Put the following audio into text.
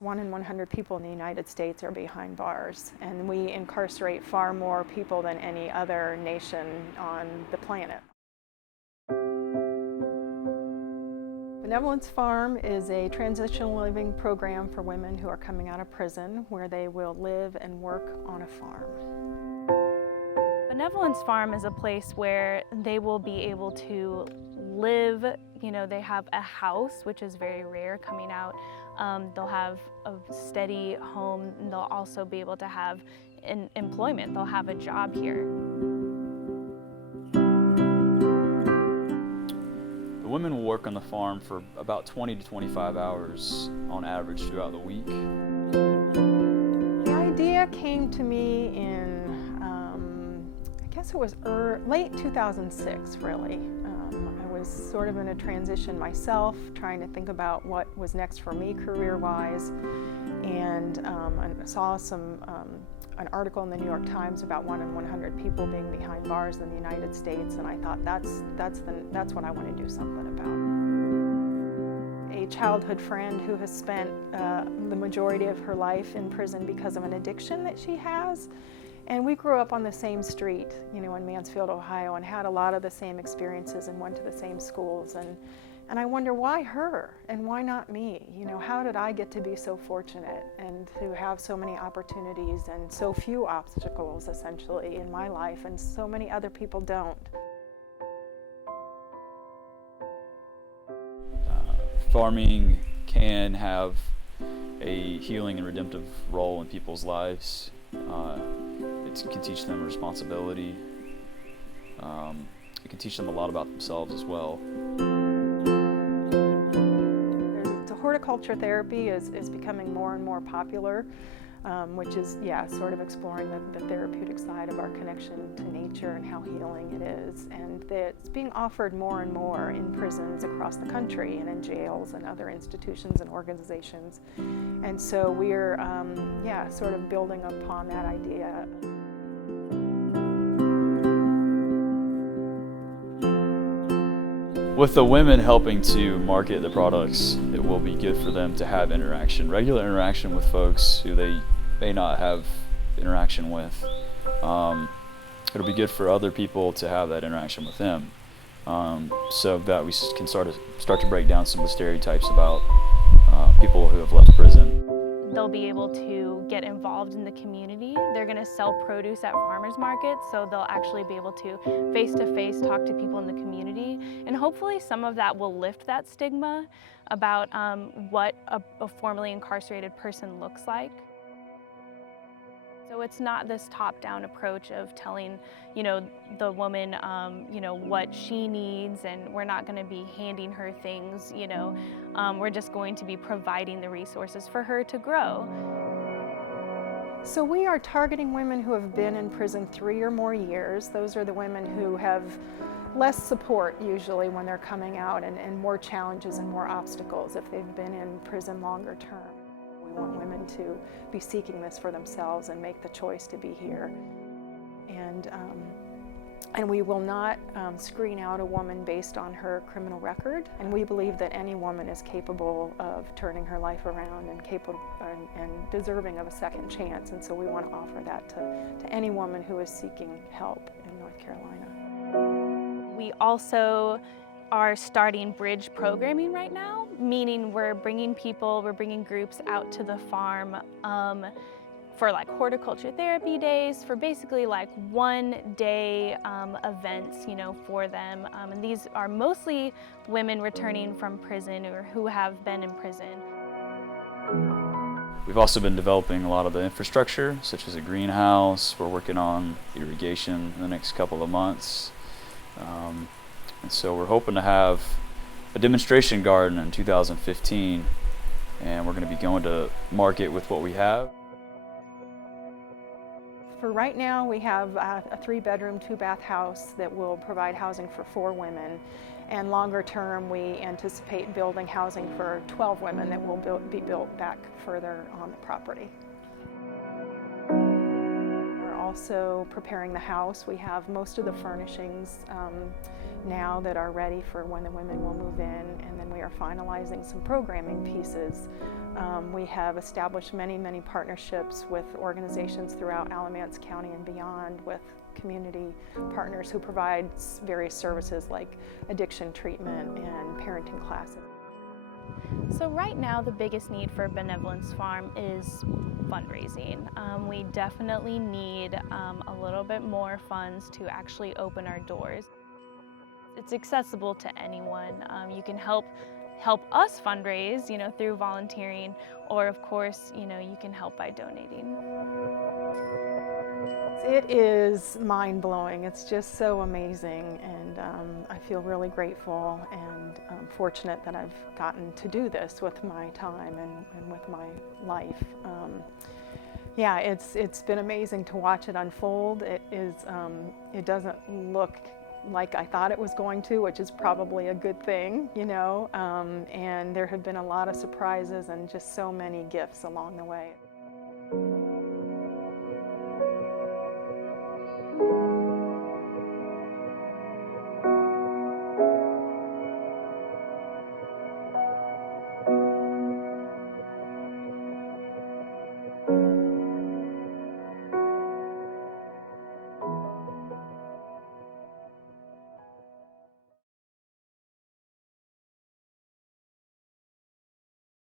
1 in 100 people in the United States are behind bars, and we incarcerate far more people than any other nation on the planet. Benevolence Farm is a transitional living program for women who are coming out of prison, where they will live and work on a farm. Benevolence Farm is a place where they will be able to live. They have a house, which is very rare coming out. They'll have a steady home, and they'll also be able to have employment. They'll have a job here. The women will work on the farm for about 20 to 25 hours on average throughout the week. The idea came to me in, I guess it was late 2006, really. I was sort of in a transition myself, trying to think about what was next for me career-wise, and I saw an article in the New York Times about 1 in 100 people being behind bars in the United States, and I thought that's what I want to do something about. A childhood friend who has spent the majority of her life in prison because of an addiction that she has. And we grew up on the same street, in Mansfield, Ohio, and had a lot of the same experiences and went to the same schools. And I wonder, why her and why not me? How did I get to be so fortunate and to have so many opportunities and so few obstacles, essentially, in my life, and so many other people don't? Farming can have a healing and redemptive role in people's lives. It can teach them responsibility. It can teach them a lot about themselves as well. The horticulture therapy is becoming more and more popular, which is, sort of exploring the therapeutic side of our connection to nature and how healing it is. And it's being offered more and more in prisons across the country and in jails and other institutions and organizations. And so we're, sort of building upon that idea. With the women helping to market the products, it will be good for them to have regular interaction with folks who they may not have interaction with. It'll be good for other people to have that interaction with them, so that we can start to break down some of the stereotypes about people who have left prison. They'll be able to get involved in the community. They're going to sell produce at farmers markets, so they'll actually be able to face-to-face talk to people in the community, and hopefully some of that will lift that stigma about what a formerly incarcerated person looks like. So it's not this top-down approach of telling, the woman, what she needs, and we're not going to be handing her things, we're just going to be providing the resources for her to grow. So we are targeting women who have been in prison 3 or more years. Those are the women who have less support usually when they're coming out, and more challenges and more obstacles if they've been in prison longer term. We want women to be seeking this for themselves and make the choice to be here. And we will not screen out a woman based on her criminal record. And we believe that any woman is capable of turning her life around and capable and deserving of a second chance. And so we want to offer that to any woman who is seeking help in North Carolina. We also are starting bridge programming right now, meaning we're bringing groups out to the farm for horticulture therapy days, for basically 1-day events, for them. And these are mostly women returning from prison or who have been in prison. We've also been developing a lot of the infrastructure, such as a greenhouse. We're working on irrigation in the next couple of months. And so we're hoping to have a demonstration garden in 2015, and we're going to be going to market with what we have. For right now, we have a 3-bedroom, 2-bath house that will provide housing for 4 women. And longer term, we anticipate building housing for 12 women that will be built back further on the property. We're also preparing the house. We have most of the furnishings now that are ready for when the women will move in, and then we are finalizing some programming pieces. We have established many partnerships with organizations throughout Alamance County and beyond, with community partners who provide various services like addiction treatment and parenting classes. So right now the biggest need for Benevolence Farm is fundraising. We definitely need a little bit more funds to actually open our doors. It's accessible to anyone. You can help us fundraise, through volunteering, or of course, you can help by donating. It is mind-blowing. It's just so amazing, and I feel really grateful and fortunate that I've gotten to do this with my time and with my life. Yeah, it's been amazing to watch it unfold. It doesn't look like I thought it was going to, which is probably a good thing, and there have been a lot of surprises and just so many gifts along the way.